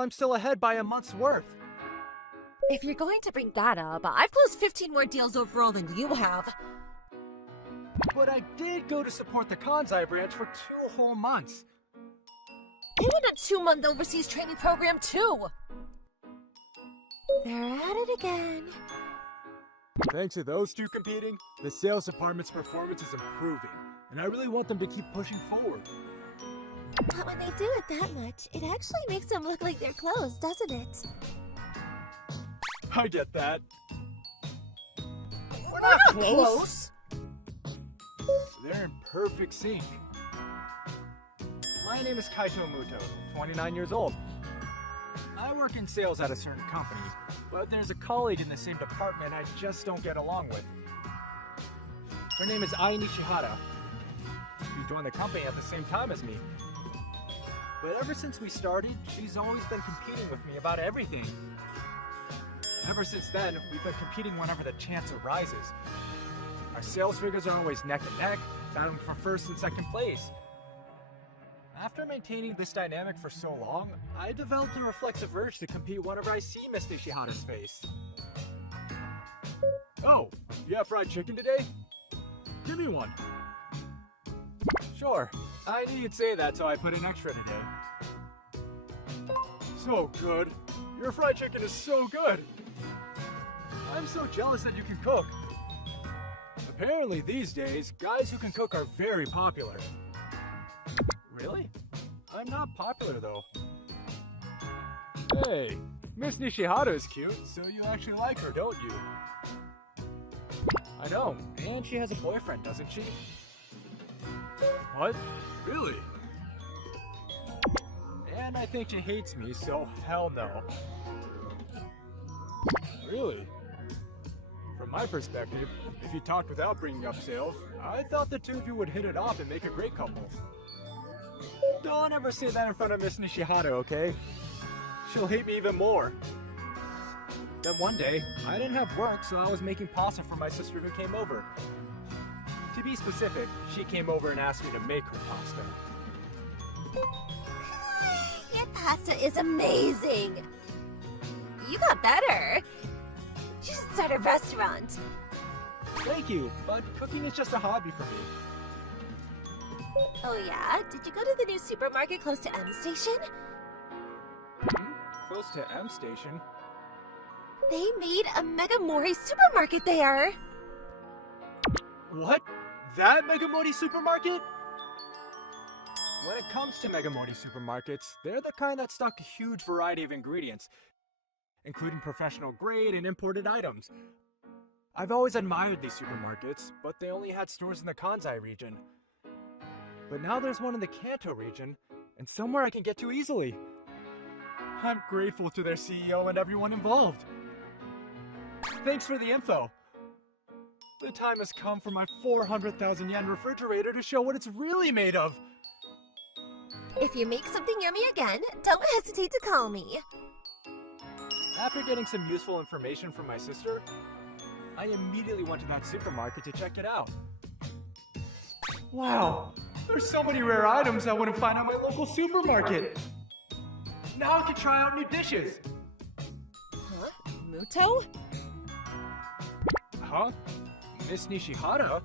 I'm still ahead by a month's worth. If you're going to bring that up, I've closed 15 more deals overall than you have. But I did go to support the Kansai branch for 2 whole months. They went a 2-month overseas training program too. They're at it again. Thanks to those two competing, the sales department's performance is improving, and I really want them to keep pushing forward. But when they do it that much, it actually makes them look like they're close, doesn't it? I get that. We're not close. They're in perfect sync. My name is Kaito Muto, 29 years old. I work in sales at a certain company, but there's a colleague in the same department I just don't get along with. Her name is Ai Nishihara. She joined the company at the same time as me. But ever since we started, she's always been competing with me about everything. Ever since then, we've been competing whenever the chance arises. Our sales figures are always neck and neck, battling for first and second place. After maintaining this dynamic for so long, I developed a reflexive urge to compete whenever I see Miss Nishihara's face. Oh, you have fried chicken today? Give me one. Sure, I knew you'd say that, so I put in extra today. So good. Your fried chicken is so good. I'm so jealous that you can cook. Apparently these days, guys who can cook are very popular. Really? I'm not popular though. Hey, Miss Nishihara is cute, so you actually like her, don't you? I know, and she has a boyfriend, doesn't she? What? Really? And I think she hates me, so hell no. Really? From my perspective, if you talked without bringing up sales, I thought the two of you would hit it off and make a great couple. Don't ever say that in front of Miss Nishihara, okay? She'll hate me even more. Then one day, I didn't have work, so I was making pasta for my sister who came over. To be specific, she came over and asked me to make her pasta. Your pasta is amazing. You got better. You should start a restaurant. Thank you, but cooking is just a hobby for me. Oh yeah? Did you go to the new supermarket close to M Station? Close to M Station? They made a Mega Mori supermarket there! What? That Mega Mori supermarket? When it comes to Mega Mori supermarkets, they're the kind that stock a huge variety of ingredients, including professional grade and imported items. I've always admired these supermarkets, but they only had stores in the Kansai region. But now there's one in the Kanto region, and somewhere I can get to easily. I'm grateful to their CEO and everyone involved. Thanks for the info. The time has come for my 400,000 yen refrigerator to show what it's really made of. If you make something yummy again, don't hesitate to call me. After getting some useful information from my sister, I immediately went to that supermarket to check it out. Wow, there's so many rare items I wouldn't find at my local supermarket. Now I can try out new dishes. Huh? Muto? Huh? Miss Nishihara?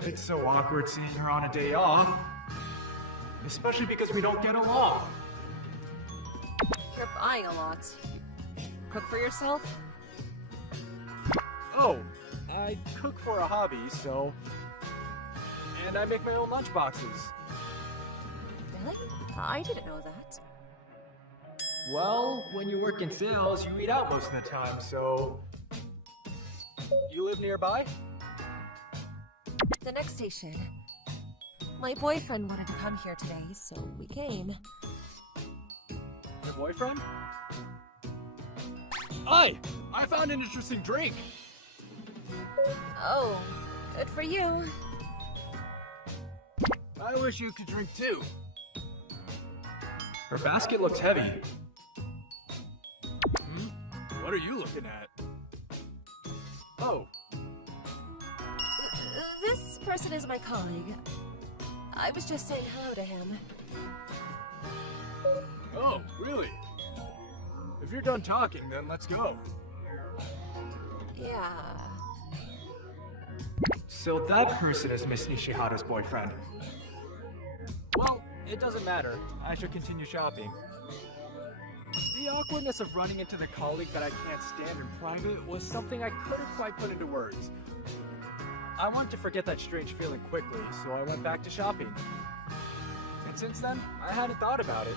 It's so awkward seeing her on a day off. Especially because we don't get along. You're buying a lot. Cook for yourself? Oh, I cook for a hobby, so... And I make my own lunch boxes. Really? I didn't know that. Well, when you work in sales, you eat out most of the time, so... You live nearby? The next station. My boyfriend wanted to come here today, so we came. Your boyfriend? Hi! I found an interesting drink! Oh, good for you. I wish you could drink too. Her basket looks heavy. What are you looking at? Oh. This person is my colleague. I was just saying hello to him. Oh, really? If you're done talking, then let's go. Yeah. So that person is Miss Nishihara's boyfriend. Well, it doesn't matter. I should continue shopping. The awkwardness of running into the colleague that I can't stand in private was something I couldn't quite put into words. I wanted to forget that strange feeling quickly, so I went back to shopping. And since then, I hadn't thought about it.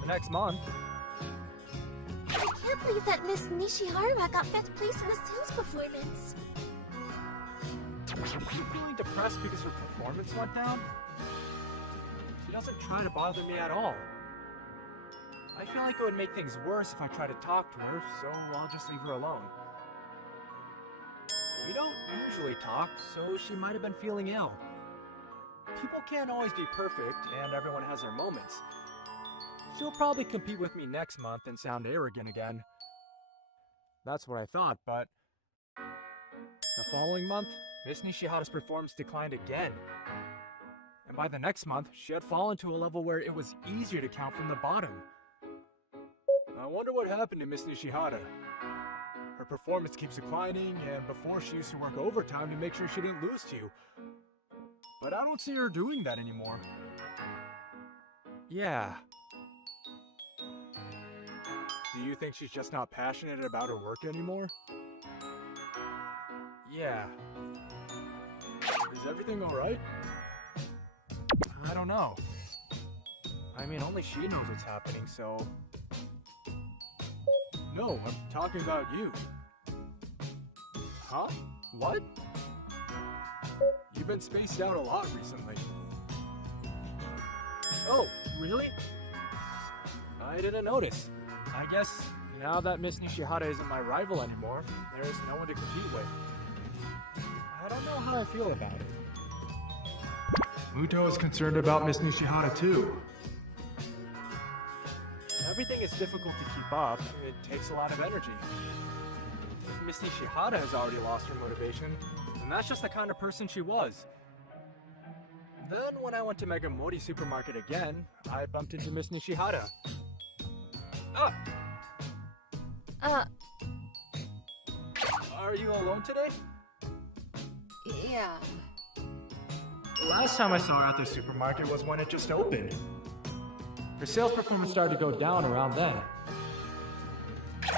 The next month... I can't believe that Miss Nishihara got 5th place in the sales performance. Is she feeling depressed because her performance went down? She doesn't try to bother me at all. I feel like it would make things worse if I try to talk to her, so I'll just leave her alone. We don't usually talk, so she might have been feeling ill. People can't always be perfect, and everyone has their moments. She'll probably compete with me next month and sound arrogant again. That's what I thought, but... the following month, Miss Nishihara's performance declined again. And by the next month, she had fallen to a level where it was easier to count from the bottom. I wonder what happened to Miss Nishihara. Her performance keeps declining, and before she used to work overtime to make sure she didn't lose to you. But I don't see her doing that anymore. Yeah. Do you think she's just not passionate about her work anymore? Yeah. Is everything alright? I don't know. I mean, only she knows what's happening, so... No, I'm talking about you. Huh? What? You've been spaced out a lot recently. Oh, really? I didn't notice. I guess now that Miss Nishihara isn't my rival anymore, there's no one to compete with. I don't know how I feel about it. Muto is concerned about Miss Nishihara too. Everything is difficult to keep up. It takes a lot of energy. If Miss Nishihara has already lost her motivation, then that's just the kind of person she was. Then when I went to Mega Mori Supermarket again, I bumped into Miss Nishihara. Ah! Are you alone today? Yeah. The last time I saw her at the supermarket was when it just opened. Her sales performance started to go down around then.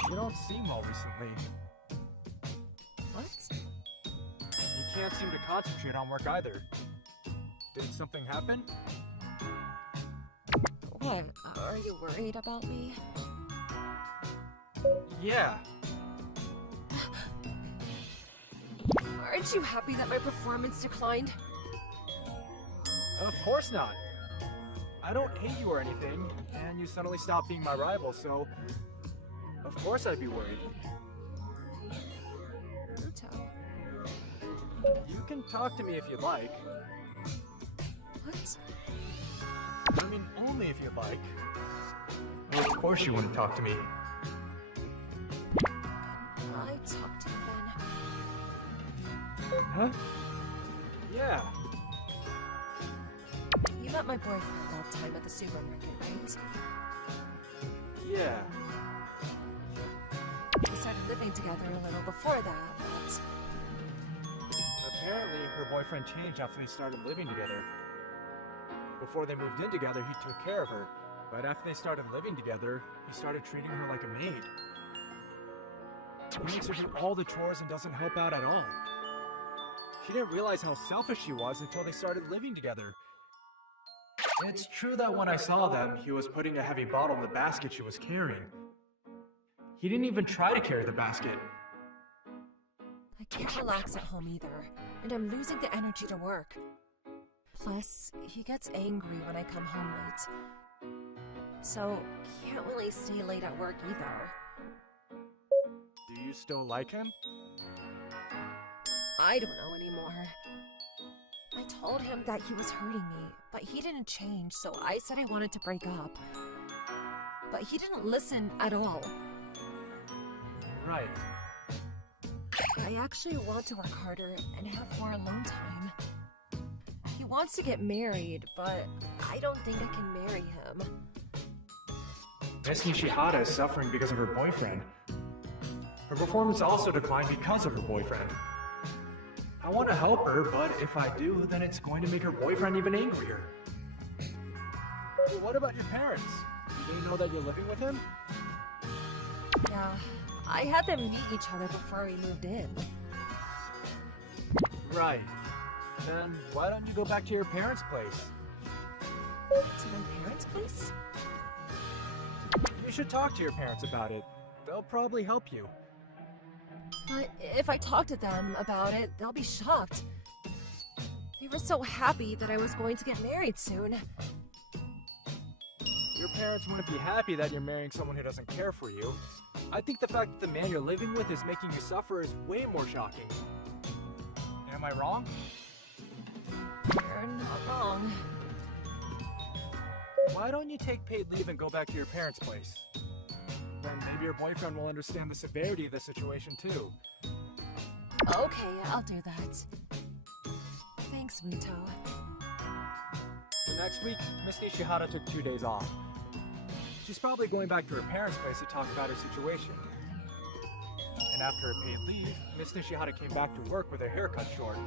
You don't seem well recently. What? You can't seem to concentrate on work either. Did something happen? What? Are you worried about me? Yeah. Aren't you happy that my performance declined? Of course not. I don't hate you or anything, and you suddenly stopped being my rival, so... of course I'd be worried. Muto. You can talk to me if you'd like. What? I mean, only if you'd like. Well, of course you wouldn't talk to me. I talk to you then. Huh? Yeah. You met my boyfriend that time at the supermarket, right? Yeah. We started living together a little before that, but... Apparently, her boyfriend changed after they started living together. Before they moved in together, he took care of her. But after they started living together, he started treating her like a maid. He makes her do all the chores and doesn't help out at all. She didn't realize how selfish she was until they started living together. It's true that when I saw them, he was putting a heavy bottle in the basket she was carrying. He didn't even try to carry the basket. I can't relax at home either, and I'm losing the energy to work. Plus, he gets angry when I come home late. So, can't really stay late at work either. Do you still like him? I don't know anymore. I told him that he was hurting me, but he didn't change, so I said I wanted to break up. But he didn't listen at all. Right. I I actually want to work harder and have more alone time. He wants to get married, but I don't think I can marry him. Miss Nishihata is suffering because of her boyfriend. Her performance also declined because of her boyfriend. I want to help her, but if I do, then it's going to make her boyfriend even angrier. Well, what about your parents? Do they know that you're living with him? Yeah, I had them meet each other before we moved in. Right. Then why don't you go back to your parents' place? To my parents' place? You should talk to your parents about it. They'll probably help you. But if I talk to them about it, they'll be shocked. They were so happy that I was going to get married soon. Your parents wouldn't be happy that you're marrying someone who doesn't care for you. I think the fact that the man you're living with is making you suffer is way more shocking. Am I wrong? You're not wrong. Why don't you take paid leave and go back to your parents' place? Then maybe your boyfriend will understand the severity of the situation too. Okay, I'll do that. Thanks, Muto. The next week, Miss Nishihata took 2 days off. She's probably going back to her parents' place to talk about her situation. And after her paid leave, Miss Nishihata came back to work with her hair cut short.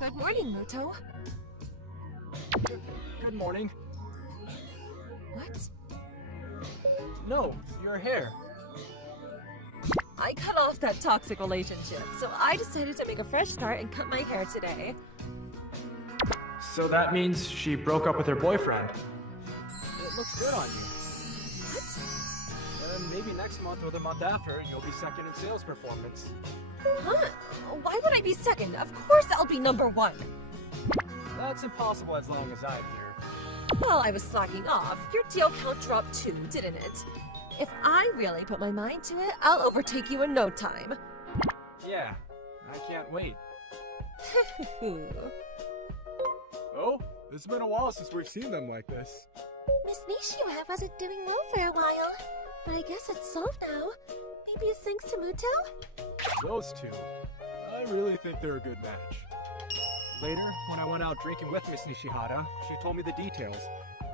Good morning, Muto. Good morning. What? No, your hair. I cut off that toxic relationship, so I decided to make a fresh start and cut my hair today. So that means she broke up with her boyfriend. It looks good on you. What? And maybe next month or the month after, you'll be second in sales performance. Huh? Why would I be second? Of course I'll be number one. That's impossible as long as I'm here. Well, I was slacking off. Your deal count dropped too, didn't it? If I really put my mind to it, I'll overtake you in no time. Yeah, I can't wait. Oh, it's been a while since we've seen them like this. Miss Nishihata wasn't doing well for a while, but I guess it's solved now. Maybe it's thanks to Muto? Those two. I really think they're a good match. Later, when I went out drinking with Miss Nishihata, she told me the details.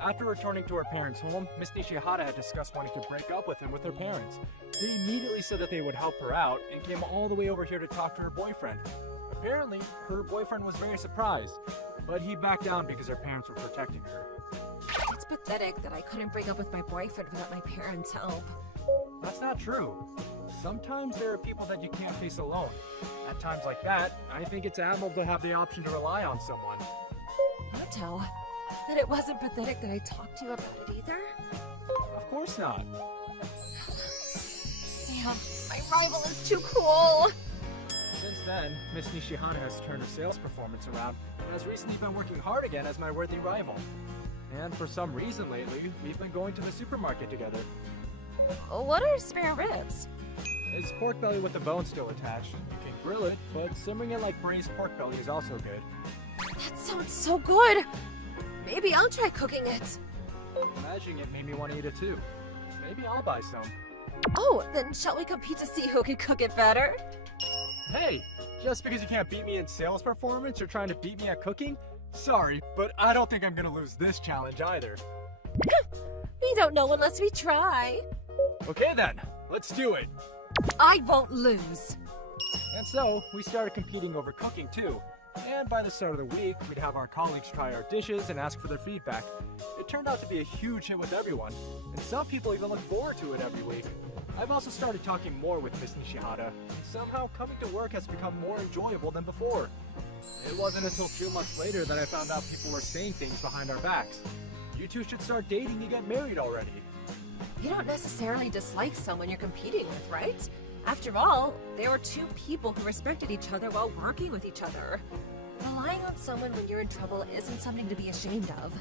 After returning to her parents' home, Miss Nishihata had discussed wanting to break up with him with her parents. They immediately said that they would help her out and came all the way over here to talk to her boyfriend. Apparently, her boyfriend was very surprised, but he backed down because her parents were protecting her. It's pathetic that I couldn't break up with my boyfriend without my parents' help. That's not true. Sometimes there are people that you can't face alone. At times like that, I think it's admirable to have the option to rely on someone. Muto, then it wasn't pathetic that I talked to you about it either? Of course not. Damn, my rival is too cool! Since then, Miss Nishihata has turned her sales performance around and has recently been working hard again as my worthy rival. And for some reason lately, we've been going to the supermarket together. What are spare ribs? It's pork belly with the bone still attached. You can grill it, but simmering it like braised pork belly is also good. That sounds so good! Maybe I'll try cooking it. Imagining it made me want to eat it too. Maybe I'll buy some. Oh, then shall we compete to see who can cook it better? Hey, just because you can't beat me in sales performance, you're trying to beat me at cooking? Sorry, but I don't think I'm gonna lose this challenge either. We don't know unless we try. Okay then, let's do it. I won't lose. And so, we started competing over cooking too. And by the start of the week, we'd have our colleagues try our dishes and ask for their feedback. It turned out to be a huge hit with everyone, and some people even look forward to it every week. I've also started talking more with Miss Nishihata, and somehow coming to work has become more enjoyable than before. It wasn't until 2 months later that I found out people were saying things behind our backs. You two should start dating and get married already. You don't necessarily dislike someone you're competing with, right? After all, there were two people who respected each other while working with each other. Relying on someone when you're in trouble isn't something to be ashamed of.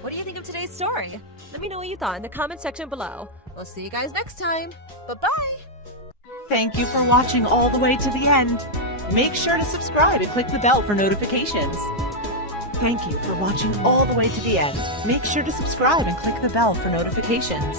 What do you think of today's story? Let me know what you thought in the comment section below. We'll see you guys next time. Bye-bye! Thank you for watching all the way to the end. Make sure to subscribe and click the bell for notifications. Thank you for watching all the way to the end. Make sure to subscribe and click the bell for notifications.